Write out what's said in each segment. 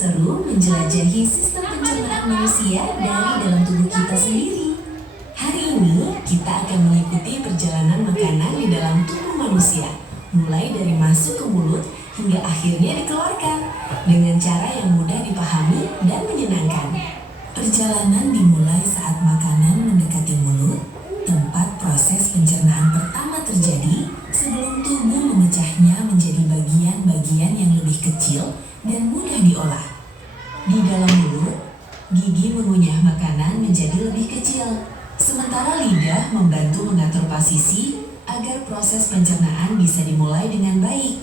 seru menjelajahi sistem pencernaan manusia dari dalam tubuh kita sendiri. Hari ini kita akan mengikuti perjalanan makanan di dalam tubuh manusia, mulai dari masuk ke mulut hingga akhirnya dikeluarkan, dengan cara yang mudah dipahami dan menyenangkan. Perjalanan dimulai saat makanan mendekati mulut, tempat proses pencernaan pertama terjadi sebelum tubuh memecahnya menjadi bagian-bagian yang lebih kecil dan mudah diolah. Di dalam mulut, gigi mengunyah makanan menjadi lebih kecil, sementara lidah membantu mengatur posisi agar proses pencernaan bisa dimulai dengan baik.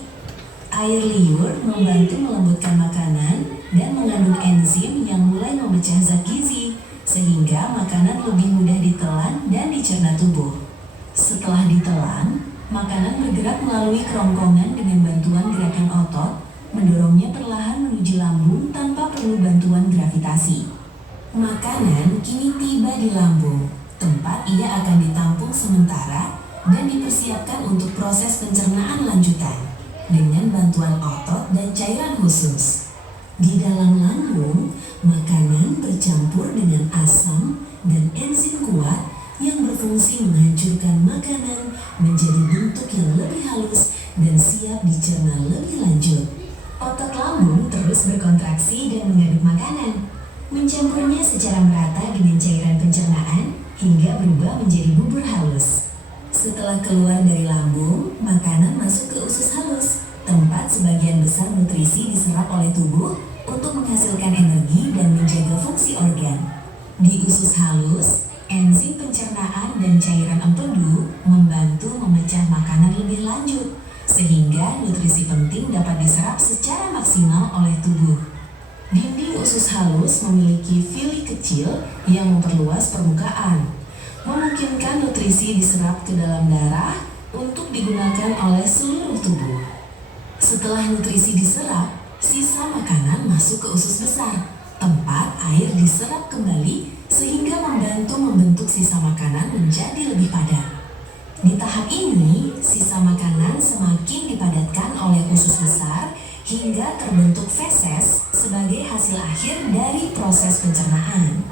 Air liur membantu melembutkan makanan dan mengandung enzim yang mulai memecah zat gizi, sehingga makanan lebih mudah ditelan dan dicerna tubuh. Setelah ditelan, makanan bergerak melalui kerongkongan dengan bantuan gerakan otot, mendorongnya perlahan menuju lambung tanpa perlu bantuan gravitasi. Makanan kini tiba di lambung, tempat ia akan ditampung sementara dan dipersiapkan untuk proses pencernaan lanjutan dengan bantuan otot dan cairan khusus. Di dalam lambung, makanan bercampur dengan asam dan enzim kuat yang berfungsi menghancurkan makanan menjadi bentuk yang lebih halus dan siap dicerna lebih lanjut. Otot lambung terus berkontraksi dan mengaduk makanan, mencampurnya secara merata dengan cairan pencernaan hingga berubah menjadi bubur halus. Setelah keluar dari lambung, makanan masuk ke usus halus, tempat sebagian besar nutrisi diserap oleh tubuh untuk menghasilkan energi dan menjaga fungsi organ. Di usus halus, enzim pencernaan dan cairan empedu membantu memecah makanan lebih lanjut, sehingga nutrisi penting dapat diserap secara maksimal oleh tubuh. Dinding usus halus memiliki vili kecil yang memperluas permukaan, memungkinkan nutrisi diserap ke dalam darah untuk digunakan oleh seluruh tubuh. Setelah nutrisi diserap, sisa makanan masuk ke usus besar, tempat air diserap kembali sehingga membantu membentuk sisa makanan menjadi lebih padat. Di tahap ini, sisa makanan semakin dipadatkan oleh usus besar hingga terbentuk feses sebagai hasil akhir dari proses pencernaan.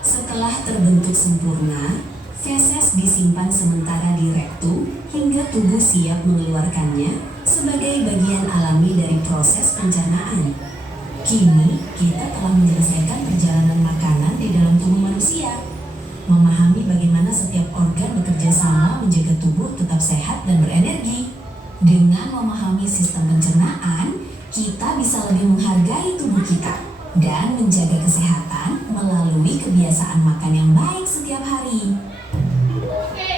Setelah terbentuk sempurna, feses disimpan sementara di rektum hingga tubuh siap mengeluarkannya sebagai bagian alami dari proses pencernaan. Kini, kita telah menyelesaikan perjalanan makanan di dalam tubuh manusia. Memahami bagaimana setiap organ bekerja sama menjaga tubuh tetap sehat dan berenergi. Dengan memahami sistem pencernaan, kita bisa lebih menghargai tubuh kita dan menjaga kesehatan melalui kebiasaan makan yang baik setiap hari. Oke,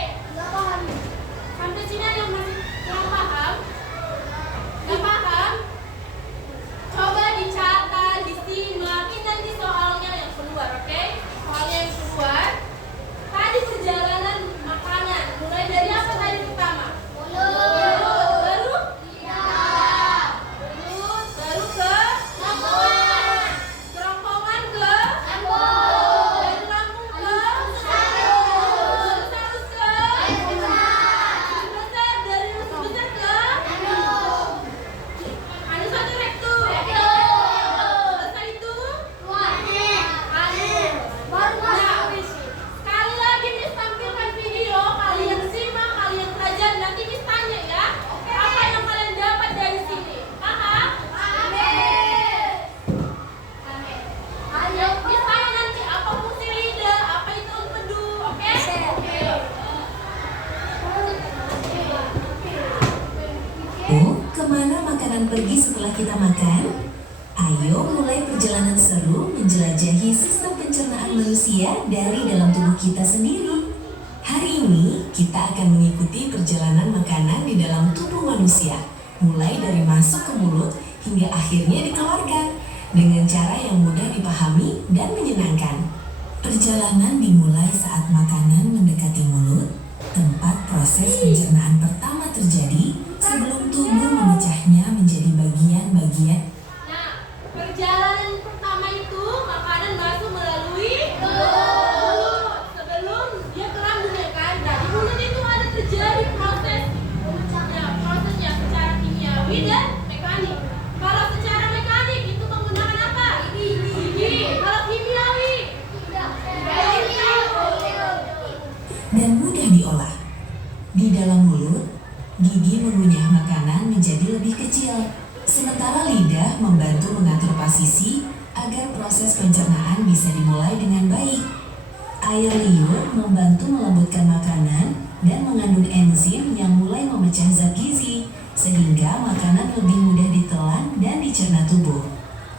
sampai sini ada yang paham? Gak paham? Coba dicatat, disimak, ini nanti soalnya yang keluar, oke? Soalnya yang keluar. Tadi perjalanan makanan, mulai dari apa tadi pertama? Mulut, baru? Lidah. Baru ke? lambung. Kerongkongan ke? lambung. Dari lambung ke? usus halus ke? usus besar. Dari usus besar ke? lambung. Ada satu rektum. Selesai itu? Halus. Nah, sekali lagi Miss tampilkan video, kalian simak, kalian pelajari, nanti Miss tanya ya. Apa yang kalian dapat dari sini? Paham? Amin. Ayo, Miss tanya nanti apa fungsi lidah, apa itu empedu, oke? Oh, kemana makanan pergi setelah kita makan? Ayo mulai perjalanan seru menjelajahi sistem pencernaan manusia dari dalam tubuh kita sendiri. Hari ini kita akan mengikuti perjalanan makanan di dalam tubuh manusia, mulai dari masuk ke mulut hingga akhirnya dikeluarkan, dengan cara yang mudah dipahami dan menyenangkan. Perjalanan dimulai saat makanan mendekati mulut, tempat proses pencernaan pertama terjadi sebelum tubuh memecahnya menjadi bagian-bagian. Nah, perjalanan pertama itu makanan masuk melalui mulut sebelum dia ke lambung ya kan. Nah, di mulut itu ada terjadi prosesnya secara kimiawi dan mekanik. Kalau secara mekanik itu menggunakan apa? menjadi lebih kecil. Sementara lidah membantu mengatur posisi agar proses pencernaan bisa dimulai dengan baik. Air liur membantu melembutkan makanan dan mengandung enzim yang mulai memecah zat gizi, sehingga makanan lebih mudah ditelan dan dicerna tubuh.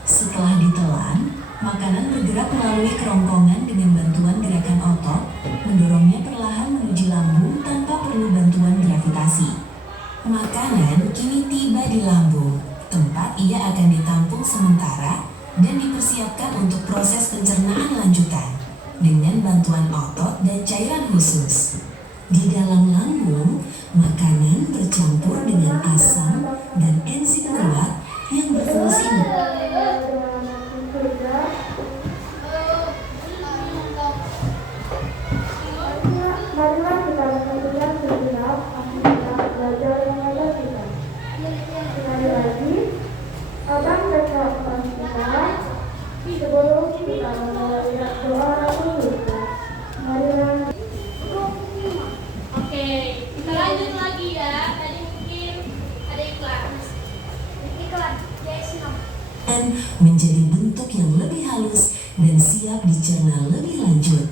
Setelah ditelan, makanan bergerak melalui kerongkongan dengan bantuan gerakan otot, mendorongnya perlahan menuju lambung tanpa perlu bantuan gravitasi. Makanan kini tiba di lambung, tempat ia akan ditampung sementara dan dipersiapkan untuk proses pencernaan lanjutan dengan bantuan otot dan cairan khusus. Di dalam lambung, makanan bercampur dengan asam dan enzim kuat yang berfungsi Marilah kita menunjukkan sejenak aktivitas belajar yang ada kita. Sekali lagi, abang baca Quran kita sebelum kita memulai doa dulu. Marilah. Oke, kita lanjut lagi ya. Tadi mungkin ada iklan. dan menjadi bentuk yang lebih halus dan siap dicerna lebih lanjut.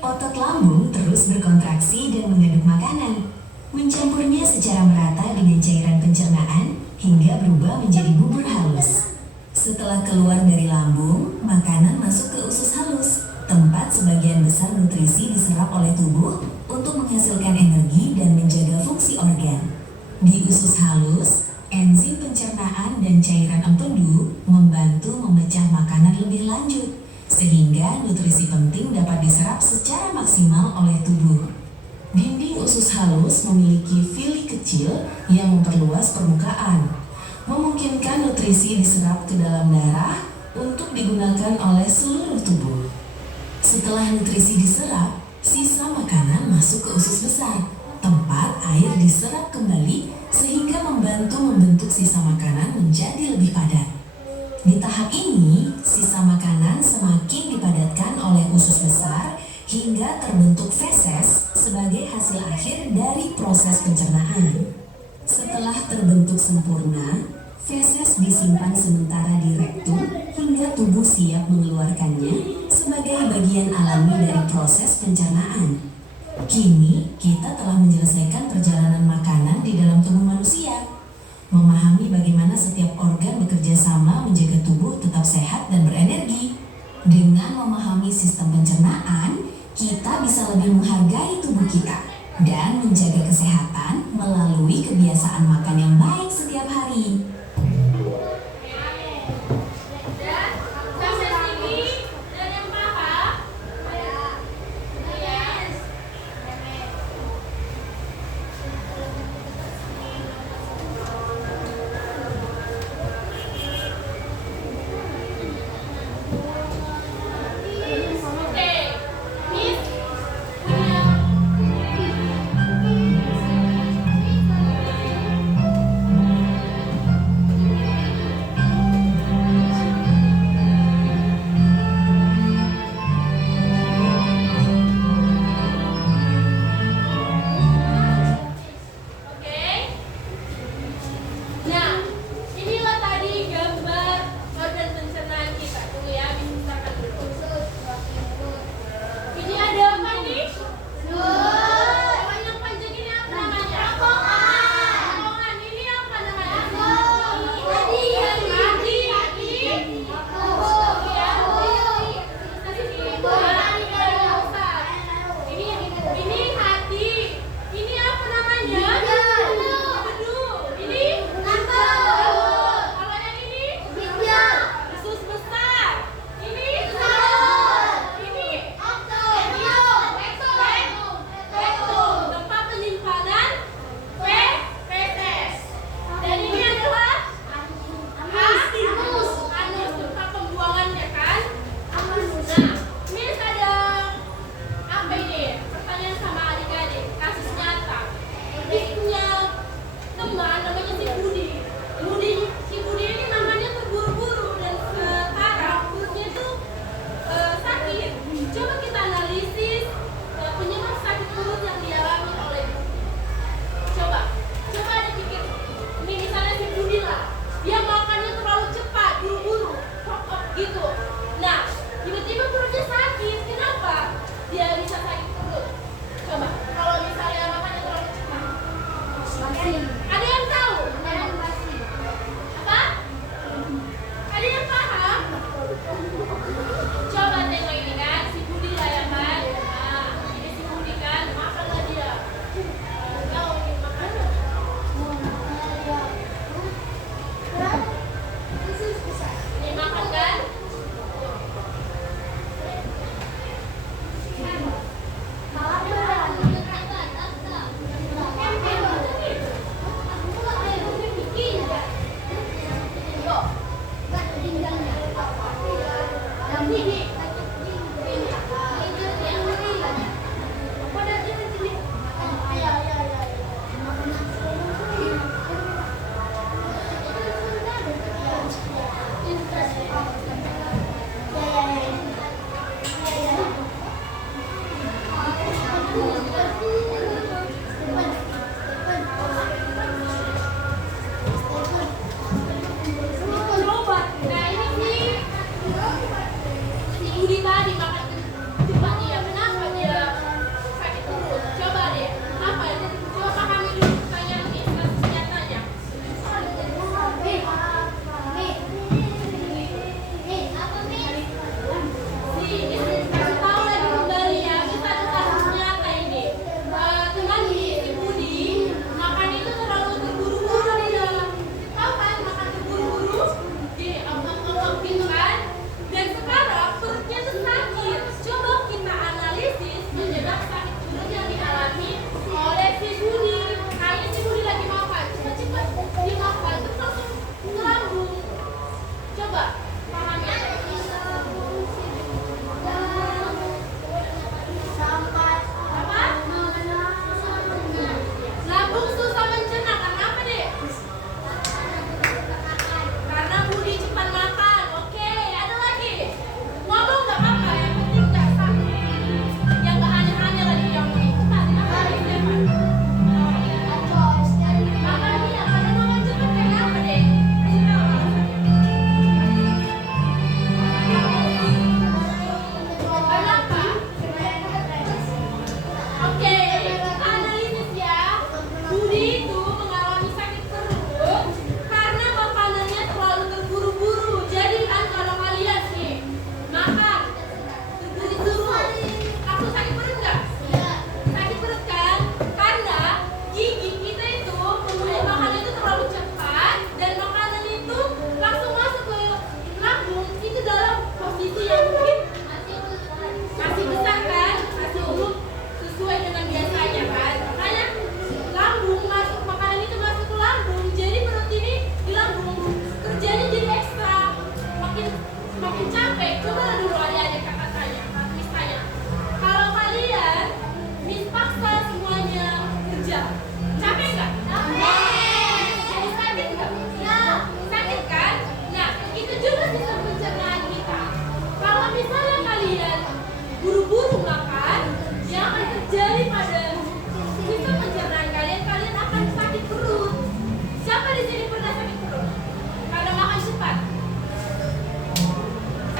Otot lambung terus berkontraksi dan mengaduk makanan, mencampurnya secara merata dengan cairan pencernaan hingga berubah menjadi bubur halus. Setelah keluar dari lambung, makanan masuk ke usus halus, tempat sebagian besar nutrisi diserap oleh tubuh untuk menghasilkan energi dan menjaga fungsi organ. Di usus halus, enzim pencernaan dan cairan empedu membantu memecah makanan lebih lanjut, sehingga nutrisi penting dapat diserap secara maksimal oleh tubuh. Dinding usus halus memiliki vili kecil yang memperluas permukaan, memungkinkan nutrisi diserap ke dalam darah untuk digunakan oleh seluruh tubuh. Setelah nutrisi diserap, sisa makanan masuk ke usus besar, tempat air diserap kembali sehingga membantu membentuk sisa makanan menjadi lebih padat. Di tahap ini, sisa makanan semakin dipadatkan oleh usus besar hingga terbentuk feses sebagai hasil akhir dari proses pencernaan. Setelah terbentuk sempurna, feses disimpan sementara di rektum hingga tubuh siap mengeluarkannya sebagai bagian alami dari proses pencernaan. Kini, kita telah menyelesaikan perjalanan makanan di dalam tubuh manusia. Memahami bagaimana setiap organ bekerja sama menjaga tubuh tetap sehat dan berenergi. Dengan memahami sistem pencernaan, kita bisa lebih menghargai tubuh kita dan menjaga kesehatan melalui kebiasaan makan yang baik setiap hari. Dan sampai sini dan yang paham? Yes. Oke, Miss punya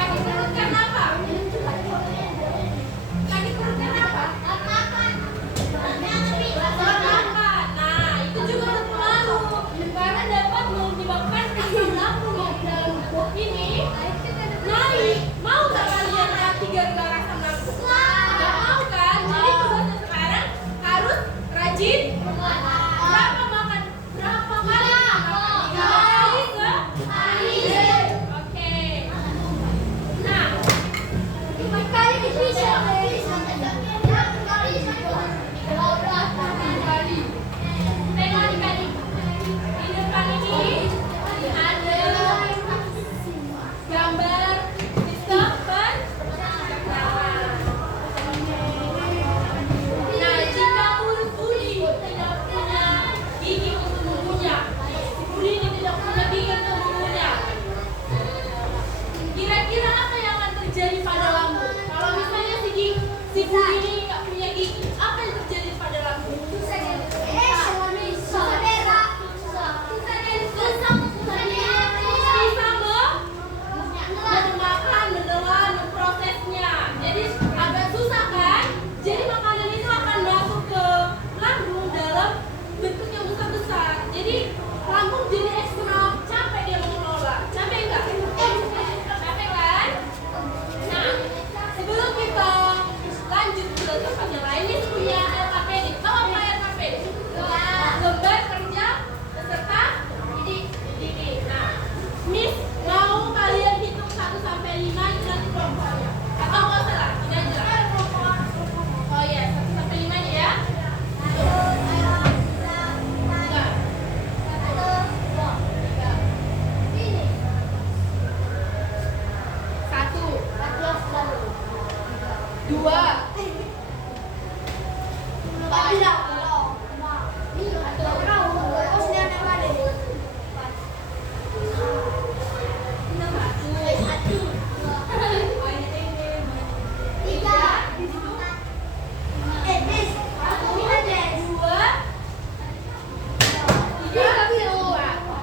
Sakit perut karena apa?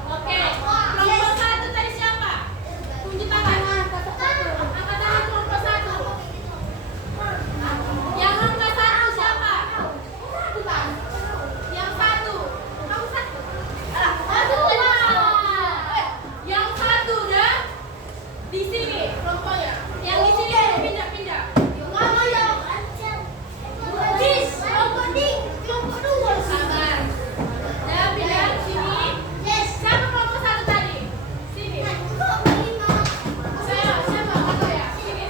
Oke, kelompok satu tadi siapa? Tunjuk tangan. Angkat tangan kelompok satu. Yang angkat satu siapa? Yang satu. Kamu satu. Yang satu dah di sini kelompoknya. Yang di sini pindah-pindah. Sabar. Dah pindah sini. Siapa kelompok satu tadi? Sini. Siapa? Aku ya. Sini.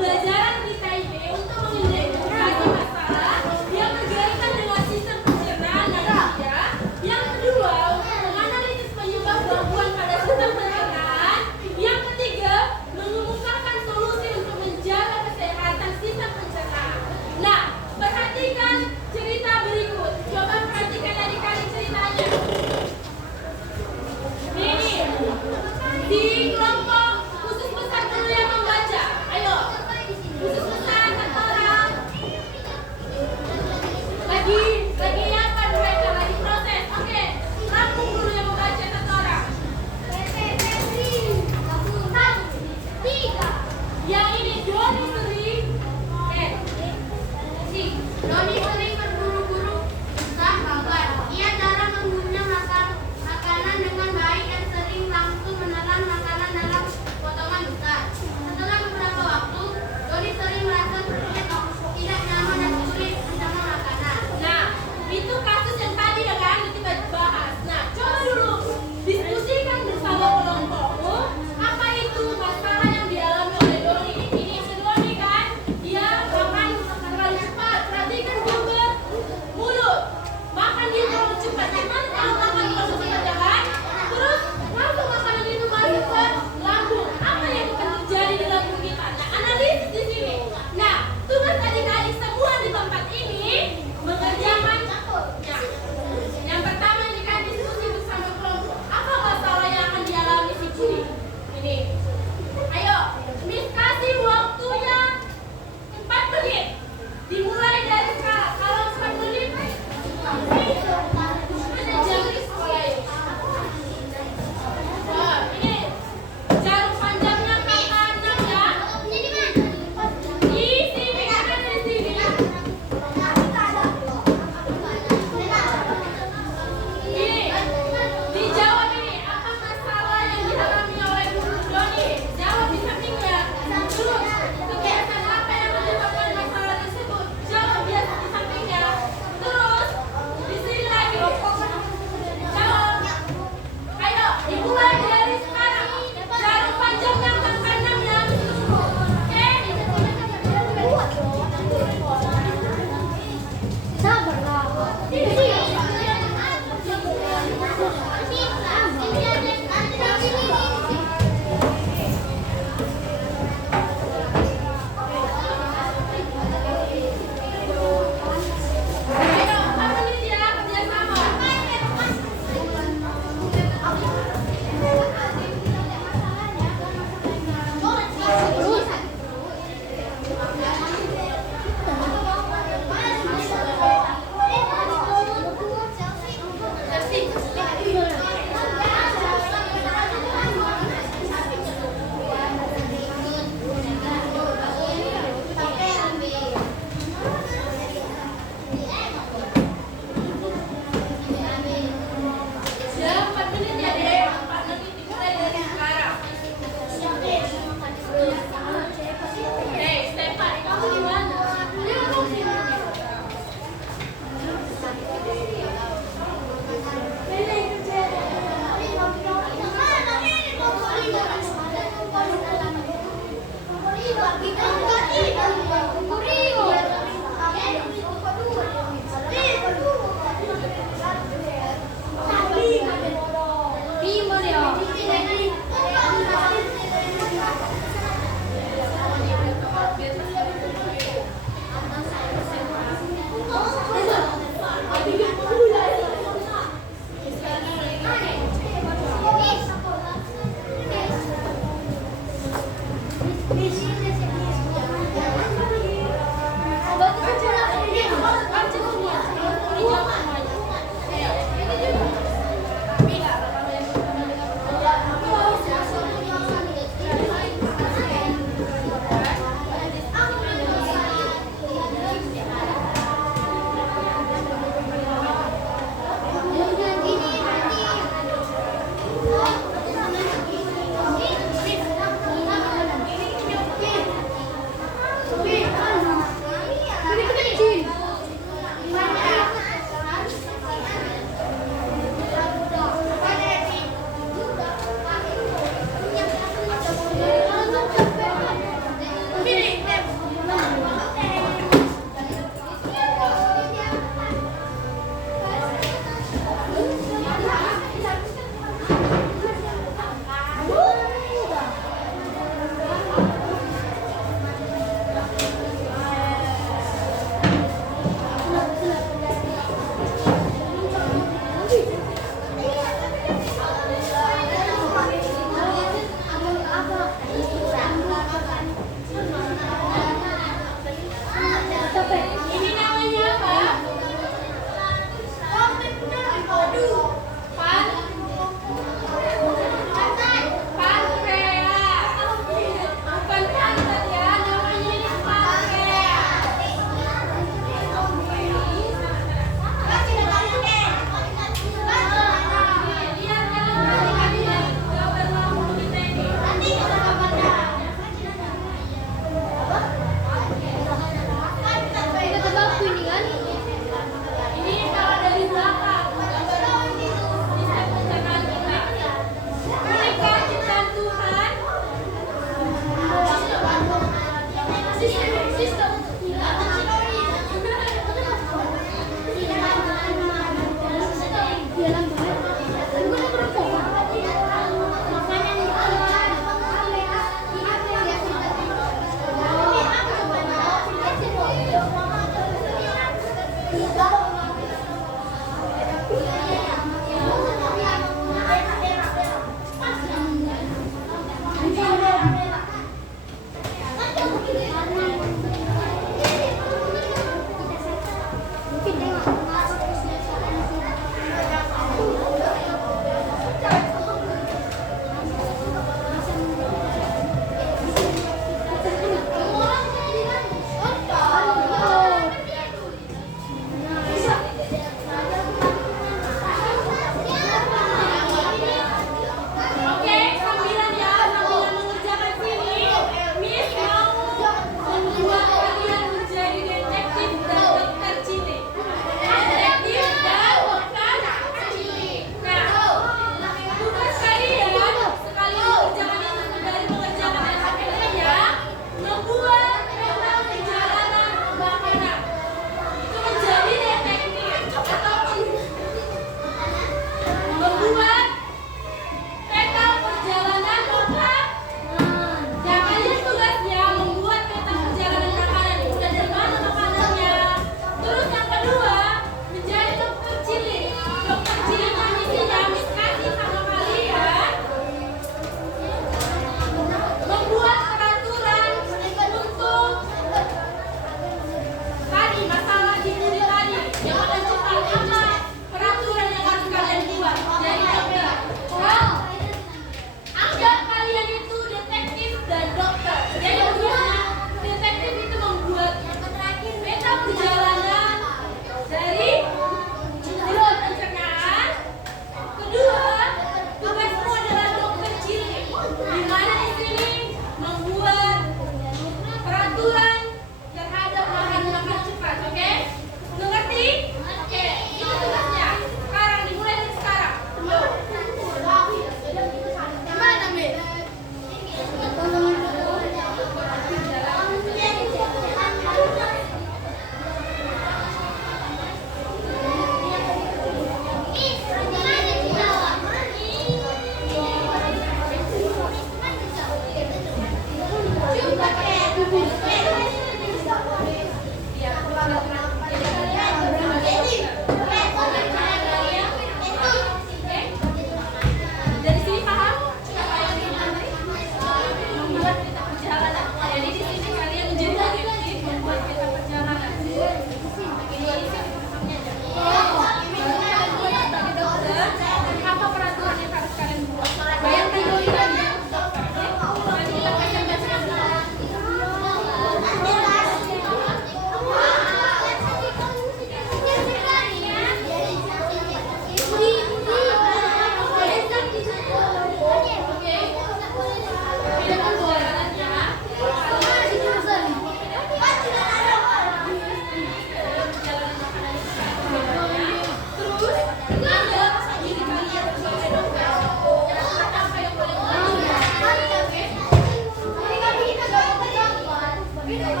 Saya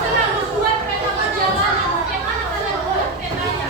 sedang membuat peta perjalanan. Bagaimana kalian buat petanya?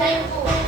Ajaib.